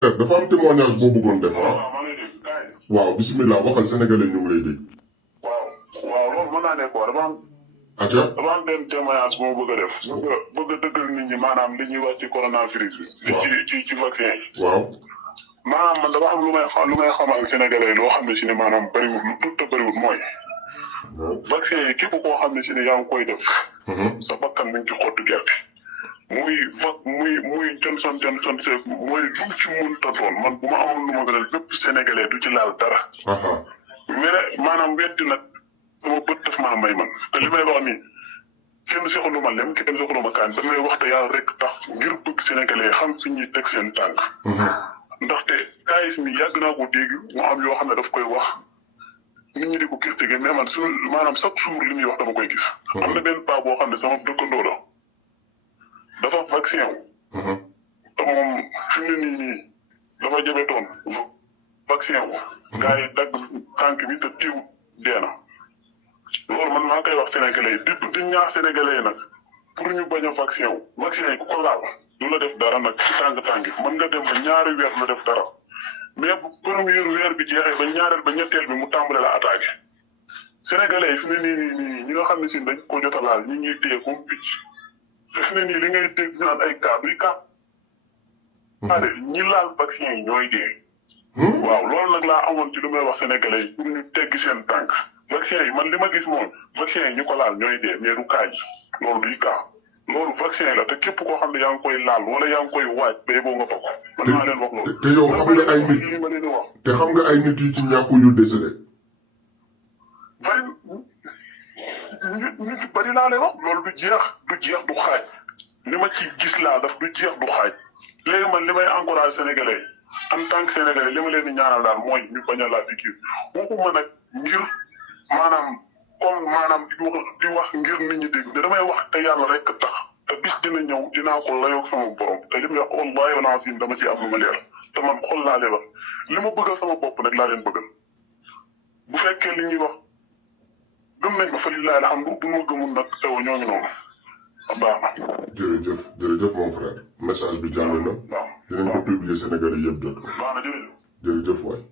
dafa am témoignage boo bëggoon def waaw bisimilah waxal sénégalais ñu ngi lay dégg. waaw loolu mën naa ne quoi dafa am. dafa am benn témoignage bu ma bëgg a def. bëgg a dëggal nit ñi maanaam li ñuy wax ci coronavirus bi. waaw ci vaccin yi. waaw. maanaam man dafa am lu may xamal sénégalais loo xam ne si ne maanaam bëriwul lu tuut te bëriwul mooy. vaccin yi képp koo xam ne si ne yaa ngi koy def. sa bakkan mi ngi ci xottu gerte. muy Johnson mooy lu mu ci mënta doon man bu ma amoon lu ma gënal bépp sénégalais du ci laal dara. mais maanaam weddi nag sama bët daf maa may man te li may wax nii kenn soxalu ma lem kenn soxalu ma kaan damay wax te yàlla rek tax ngir bëgg sénégalais xam fi ñuy teg seen tànk. ndaxte kaayis mi yàgg naa ko dégg mu am yoo xam ne daf koy wax nit ñi di ko critiquer mais man su maanaam chaque jour li muy wax dama koy gis. am na benn paa boo xam ne sama dëkkandoo la. dafa vaccin wu. te moom fi mu ne nii dafa jabetoon vaccin wu. gars yi dagg tànk bi te tiiw dee na. loolu man maa koy wax sénégalais yi di ñaax sénégalais yi nag pour ñu bañ a vaccin wu. vaccin yi ku ko laal du la def dara nag ci tàng-tàng mën nga dem ba ñaari weer la def dara mais bu premier weer bi jeexee ba ñaareel ba ñetteel bi mu tàmbale la attaqué. sénégalais yi fi mu ne nii ñi nga xam ne si dañ ko jot a laal ñi ñuy téye comme picc. def na nii li ngay dégg naan ay cas duy cas. ñi laal vaccin yi ñooy dee. waaw loolu nag laa amoon ci lu may wax sénégalais yi pour ñu teggi seen tànk. vaccin yi man li ma gis moom vaccin yi ñu ko laal ñooy dee mais du cas yi loolu duy cas loolu vaccin la te képp koo xam ne yaa ngi koy laal wala yaa ngi koy waaj bay boo nga bokk. man maa leen wax loolu. te yow xam nga ay nit ma leen di wax. te xam nga ay nit yu ci ñàkku yu décédé. nit bari laa lay wax loolu du jeex du xaaj li ma ci gis laa daf du jeex du xaaj léegi man li may encouragé sénégalais en tant que sénégalais li ma leen di ñaanal daal mooy ñu bañ a laa fi kii waxuma nag ngir maanaam comme maanaam di wax ngir nit ñi dégg te damay wax te yàlla rek tax te bis dina ñëw dinaa ko layoog sama borom te li may wax wallahi wal azim dama ci am lu ma leer te man xol laa leen wax li ma bëggal sama bopp nag laa leen bëggal bu fekkee li ñuy wax gëm nañ ma fa lillahi alhamdu bu ma gëmul nag taw ñoo ngi noonu baax na. jërëjëf mon frère message bi jàll na. waaw dinañ ko publier Sénégalais yëpp jot ko. baax na jërëjëf. jërëjëf waay.